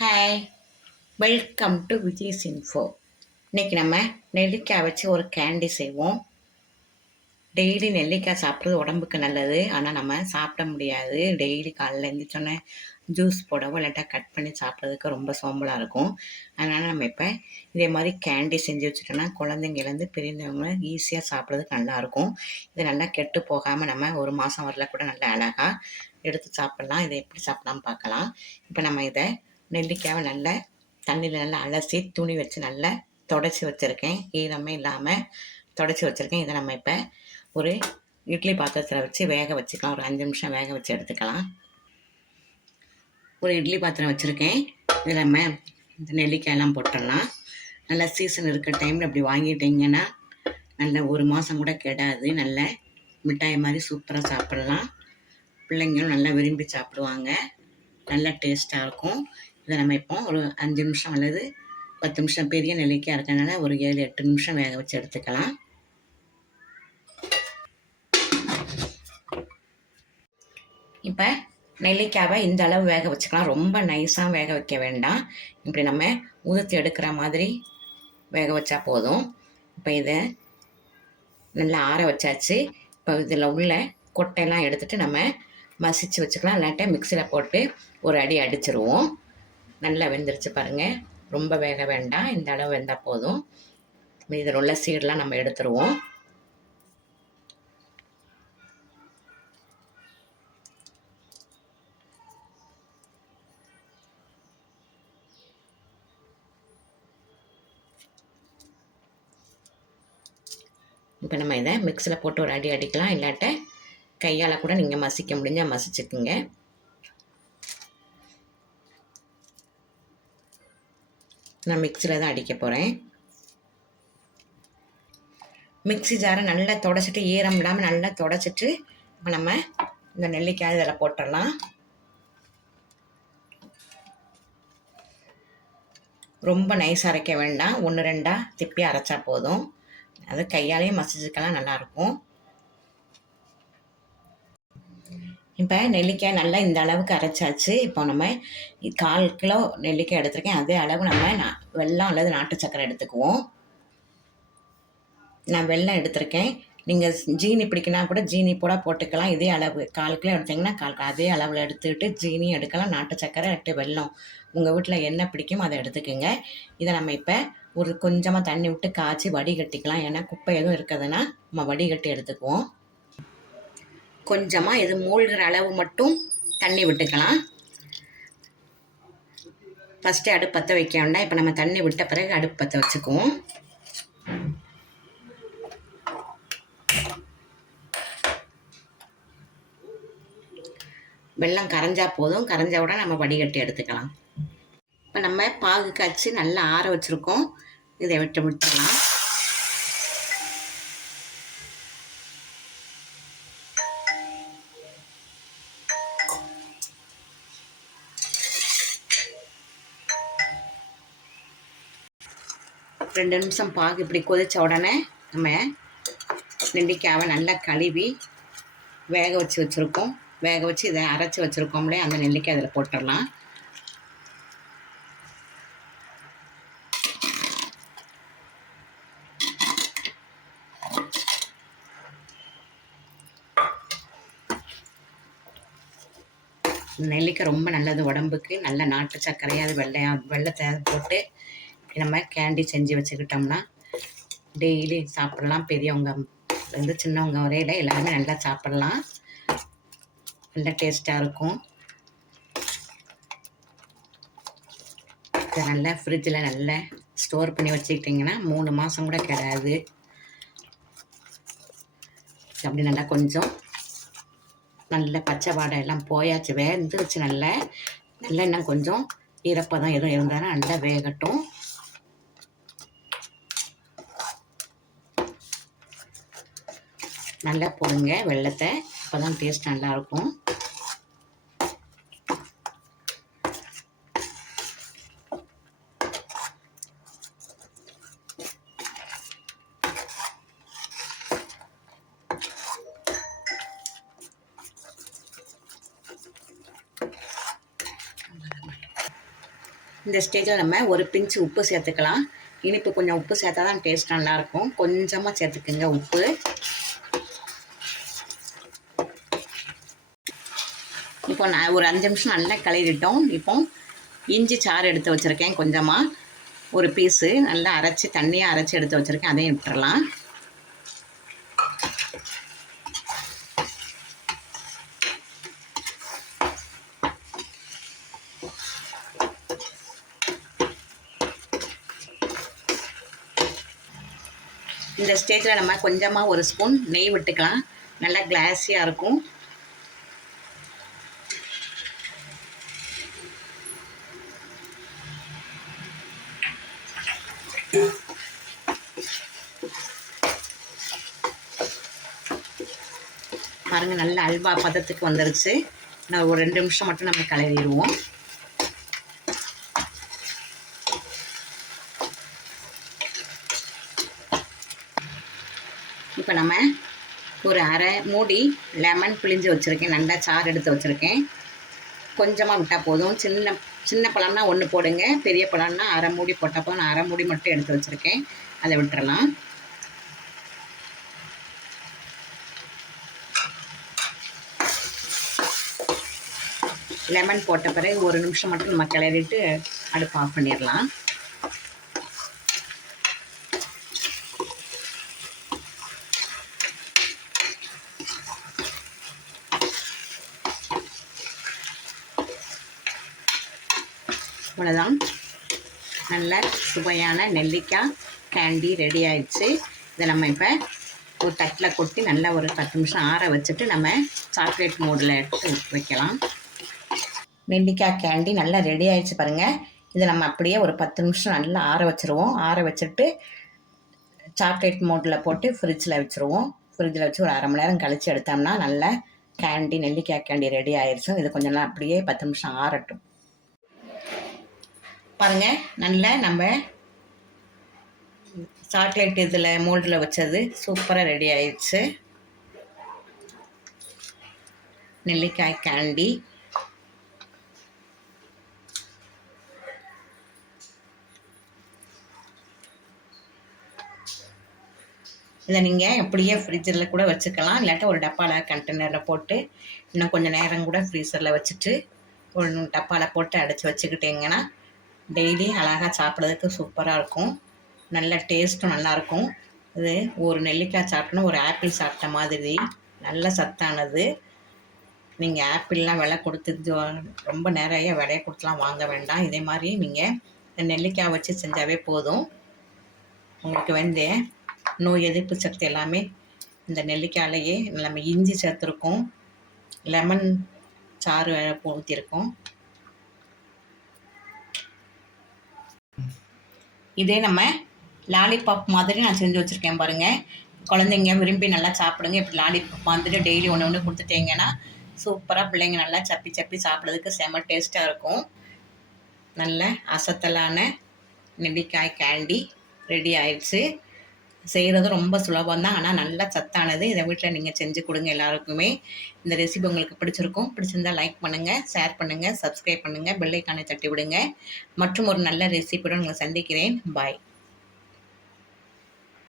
Hi, welcome to Vijay's info. இன்றைக்கி நம்ம நெல்லிக்காய் வச்சு ஒரு கேண்டி செய்வோம். டெய்லி நெல்லிக்காய் சாப்பிட்றது உடம்புக்கு நல்லது. ஆனால் நம்ம சாப்பிட முடியாது. டெய்லி காலையில் எழுந்திரிச்சோன்னே ஜூஸ் போடவோ இல்லாட்டா கட் பண்ணி சாப்பிட்றதுக்கு ரொம்ப சோம்பலாக இருக்கும். அதனால் நம்ம இப்போ இதே மாதிரி கேண்டி செஞ்சு வச்சுட்டோன்னா குழந்தைங்கலேருந்து பெரியவங்க ஈஸியாக சாப்பிட்றதுக்கு நல்லாயிருக்கும். இது நல்லா கெட்டு போகாமல் நம்ம ஒரு மாதம் வரல கூட நல்லா அழகாக எடுத்து சாப்பிட்லாம். இதை எப்படி சாப்பிட்லான்னு பார்க்கலாம். இப்போ நம்ம இதை நெல்லிக்காவை நல்லா தண்ணியில் நல்லா அலசி துணி வச்சு நல்லா தொடச்சி வச்சுருக்கேன். ஈரமே இல்லாமல் தொடச்சி வச்சுருக்கேன். இதை நம்ம இப்போ ஒரு இட்லி பாத்திரத்தில் வச்சு வேக வச்சுக்கலாம். ஒரு 5 நிமிஷம் வேக வச்சு எடுத்துக்கலாம். ஒரு இட்லி பாத்திரம் வச்சுருக்கேன். இதில் நம்ம இந்த நெல்லிக்காயெல்லாம் போட்டுடலாம். நல்லா சீசன் இருக்கிற டைமில் இப்படி வாங்கிட்டிங்கன்னா நல்ல ஒரு மாதம் கூட கெடாது. நல்ல மிட்டாய் மாதிரி சூப்பராக சாப்பிட்லாம். பிள்ளைங்களும் நல்லா விரும்பி சாப்பிடுவாங்க. நல்லா டேஸ்ட்டாக இருக்கும். இதை நம்ம இப்போ ஒரு 5 நிமிஷம் அல்லது 10 நிமிஷம், பெரிய நெல்லிக்காய் இருக்கிறதுனால ஒரு 7-8 நிமிஷம் வேக வச்சு எடுத்துக்கலாம். இப்போ நெல்லிக்காவை இந்த அளவு வேக வச்சுக்கலாம். ரொம்ப நைஸாக வேக வைக்க வேண்டாம். இப்படி நம்ம உதுத்து எடுக்கிற மாதிரி வேக வச்சா போதும். இப்போ இதை நல்லா ஆற வச்சாச்சு. இப்போ இதில் உள்ள கொட்டையெல்லாம் எடுத்துகிட்டு நம்ம மசிச்சு வச்சுக்கலாம். இல்லாட்டா மிக்சியில் போட்டு ஒரு அடி அடிச்சிருவோம். நல்லா வெந்துருச்சு பாருங்கள். ரொம்ப வேக வேண்டாம். இந்த அளவு வெந்தால் போதும். இதில் உள்ள சீடெலாம் நம்ம எடுத்துருவோம். இப்போ நம்ம இதை மிக்சியில் போட்டு ஒரு அடி அடிக்கலாம். இல்லாட்ட கையால் கூட நீங்கள் மசிக்க முடிஞ்சால் மசிச்சுக்குங்க. நான் மிக்சியில் தான் அடிக்க போகிறேன். மிக்சி ஜாரை நல்லா தொடச்சிட்டு ஈரம் இல்லாமல் நல்லா தொடச்சிட்டு இப்போ நம்ம இந்த நெல்லிக்காய் இதில் போட்டுடலாம். ரொம்ப நைஸாக அரைக்க வேண்டாம். 1-2 திப்பி அரைச்சா போதும். அது கையாலேயும் மசிச்சுக்கலாம், நல்லாயிருக்கும். இப்போ நெல்லிக்காய் நல்லா இந்த அளவுக்கு அரைச்சாச்சு. இப்போ நம்ம 1/4 கிலோ நெல்லிக்காய் எடுத்துருக்கேன். அதே அளவு நம்ம வெல்லம் அல்லது நாட்டு சர்க்கரை எடுத்துக்குவோம். நான் வெல்லம் எடுத்திருக்கேன். நீங்கள் ஜீனி பிடிக்கினா கூட ஜீனி போட்டுக்கலாம். இதே அளவு 1/4 கிலோ எடுத்திங்கன்னா அதே அளவில் எடுத்துக்கிட்டு ஜீனியும் எடுக்கலாம், நாட்டு சர்க்கரை வெல்லம் உங்கள் வீட்டில் என்ன பிடிக்குமோ அதை எடுத்துக்கோங்க. இதை நம்ம இப்போ ஒரு கொஞ்சமாக தண்ணி விட்டு காய்ச்சி வடிகட்டிக்கலாம். ஏன்னா குப்பை எதுவும் இருக்குதுன்னா நம்ம வடிகட்டி எடுத்துக்குவோம். கொஞ்சமாக இது மூழ்கிற அளவு மட்டும் தண்ணி விட்டுக்கலாம். ஃபஸ்ட்டு அடுப்பு பற்ற வைக்க வேண்டாம். இப்போ நம்ம தண்ணி விட்ட பிறகு அடுப்பு பற்ற வச்சுக்குவோம். வெல்லம் கரைஞ்சா போதும். கரைஞ்சா விட நம்ம வடிகட்டி எடுத்துக்கலாம். இப்போ நம்ம பாகு காய்ச்சி நல்லா ஆற வச்சுருக்கோம். இதை விட்டுடலாம். ரெண்டு நிமிஷம் பாகு இப்படி கொதித்த உடனே நம்ம நெல்லிக்காவை நல்லா கழுவி வேக வச்சுருக்கோம். வேக வச்சு இதை அரைச்சி வச்சுருக்கோம்லே அந்த நெல்லிக்காய் அதில் போட்டுடலாம். நெல்லிக்காய் ரொம்ப நல்லது உடம்புக்கு. நல்ல நாட்டு சர்க்கரையாக வெள்ளத்தை போட்டு நம்ம கேண்டி செஞ்சு வச்சுக்கிட்டோம்னா டெய்லி சாப்பிட்லாம். பெரியவங்கலேருந்து சின்னவங்க வரையில் எல்லாருமே நல்லா சாப்பிட்லாம். நல்லா டேஸ்ட்டாக இருக்கும். இதை நல்லா ஃப்ரிட்ஜில் நல்லா ஸ்டோர் பண்ணி வச்சுக்கிட்டிங்கன்னா 3 மாதம் கூட கிடையாது. அப்படி நல்லா கொஞ்சம் நல்ல பச்சை வாடை எல்லாம் போயாச்சு, வெந்துருச்சு. நல்லா இன்னும் கொஞ்சம் ஈரப்பதம் எதுவும் இருந்தாலும் நல்லா வேகட்டும். நல்லா போடுங்க வெல்லத்தை, அப்போ தான் டேஸ்ட் நல்லாயிருக்கும். இந்த ஸ்டேஜில் நம்ம ஒரு பிஞ்சு உப்பு சேர்த்துக்கலாம். இனிப்பு கொஞ்சம் உப்பு சேர்த்தா தான் டேஸ்ட் நல்லாயிருக்கும். கொஞ்சமாக சேர்த்துக்குங்க உப்பு. இப்போ நான் ஒரு 5 நிமிஷம் நல்லா கிளறிட்டோம். இப்போ இஞ்சி சாறு எடுத்து வச்சுருக்கேன் கொஞ்சமாக, ஒரு பீஸு நல்லா அரைச்சி தண்ணியாக அரைச்சி எடுத்து வச்சுருக்கேன், அதையும் விட்டுறலாம். இந்த ஸ்டேஜில் நம்ம கொஞ்சமாக ஒரு ஸ்பூன் நெய் விட்டுக்கலாம், நல்லா கிளாஸியாக இருக்கும். பாருங்கள், நல்ல அல்வா பதத்துக்கு வந்துருச்சு. நான் ஒரு 2 நிமிஷம் மட்டும் நம்ம கிளறிடுவோம். இப்போ நம்ம ஒரு அரை மூடி லெமன் பிழிஞ்சு வச்சுருக்கேன், நல்லா சாறு எடுத்து வச்சுருக்கேன். கொஞ்சமாக விட்டால் போதும். சின்ன பழம்னா 1 போடுங்க, பெரிய பழம்னா அரை மூடி போட்டால் போதும். நான் அரை மூடி மட்டும் எடுத்து வச்சுருக்கேன், அதை விட்டுறலாம். லெமன் போட்ட பிறகு 1 நிமிஷம் மட்டும் நம்ம கிளறிட்டு அடுப்பு ஆஃப் பண்ணிடலாம். இவ்வளோதான், நல்ல சுவையான நெல்லிக்காய் கேண்டி ரெடி ஆயிடுச்சு. இதை நம்ம இப்போ ஒரு தட்டில் கொட்டி நல்லா ஒரு 10 நிமிஷம் ஆற வச்சுட்டு நம்ம சாக்லேட் மோடில் எடுத்து வைக்கலாம். நெல்லிக்காய் கேண்டி நல்லா ரெடி ஆயிடுச்சு பாருங்கள். இதை நம்ம அப்படியே ஒரு 10 நிமிஷம் நல்லா ஆற வச்சுருவோம். ஆற வச்சுட்டு சாக்லேட் மோடில் போட்டு ஃப்ரிட்ஜில் வச்சுருவோம். ஃப்ரிட்ஜில் வச்சு ஒரு அரை மணி நேரம் கழித்து எடுத்தோம்னா நல்லா கேண்டி நெல்லிக்காய் கேண்டி ரெடி ஆயிடுச்சு. இது கொஞ்சம் நாள் அப்படியே 10 நிமிஷம் ஆறட்டும். பாருங்கள், நல்லா நம்ம சாக்லேட் இதில் மோல்டில் வச்சது சூப்பராக ரெடி ஆயிடுச்சு. நெல்லிக்காய் கேண்டி. இதை நீங்கள் அப்படியே ஃப்ரிட்ஜில் கூட வச்சுக்கலாம், இல்லாட்டா ஒரு டப்பாவில் கண்டெய்னரில் போட்டு இன்னும் கொஞ்சம் நேரம் கூட ஃப்ரீசரில் வச்சுட்டு ஒரு டப்பாவில் போட்டு அடைச்சி வச்சுக்கிட்டிங்கன்னா டெய்லி அழகாக சாப்பிட்றதுக்கு சூப்பராக இருக்கும். நல்ல டேஸ்ட்டும் நல்லாயிருக்கும். இது ஒரு நெல்லிக்காய் சாப்பிட்டோன்னா ஒரு ஆப்பிள் சாப்பிட்ட மாதிரி நல்ல சத்தானது. நீங்கள் ஆப்பிள்லாம் விலை கொடுத்து ரொம்ப நிறைய விலையை கொடுத்துலாம் வாங்க வேண்டாம். இதே மாதிரி நீங்கள் நெல்லிக்காய் வச்சு செஞ்சாவே போதும். உங்களுக்கு வந்து நோய் எதிர்ப்பு சக்தி எல்லாமே இந்த நெல்லிக்காயிலேயே நம்ம இஞ்சி சேர்த்துருக்கோம், லெமன் சாறு ஊற்றிருக்கோம். இதே நம்ம லாலிபாப் மாதிரி நான் செஞ்சு வச்சுருக்கேன் பாருங்கள். குழந்தைங்க விரும்பி நல்லா சாப்பிடுங்க. இப்படி லாலிபாப் மாதிரி டெய்லி ஒன்று கொடுத்துட்டீங்கன்னா சூப்பராக பிள்ளைங்க நல்லா சப்பி சப்பி சாப்பிட்றதுக்கு செம்ம டேஸ்ட்டாக இருக்கும். நல்ல அசத்தலான நெல்லிக்காய் கேண்டி ரெடி ஆயிடுச்சு. செய்கிறது ரொம்ப சுலபம்தான், ஆனால் நல்லா சத்தானது. இதை வீட்டில் நீங்கள் செஞ்சு கொடுங்க எல்லாருக்குமே. இந்த ரெசிபி உங்களுக்கு பிடிச்சிருக்கும். பிடிச்சிருந்தால் லைக் பண்ணுங்கள், ஷேர் பண்ணுங்கள், சப்ஸ்கிரைப் பண்ணுங்கள், பெல் ஐக்கானை தட்டி விடுங்க. மற்றும் ஒரு நல்ல ரெசிபியுடன் உங்களை சந்திக்கிறேன். பாய்.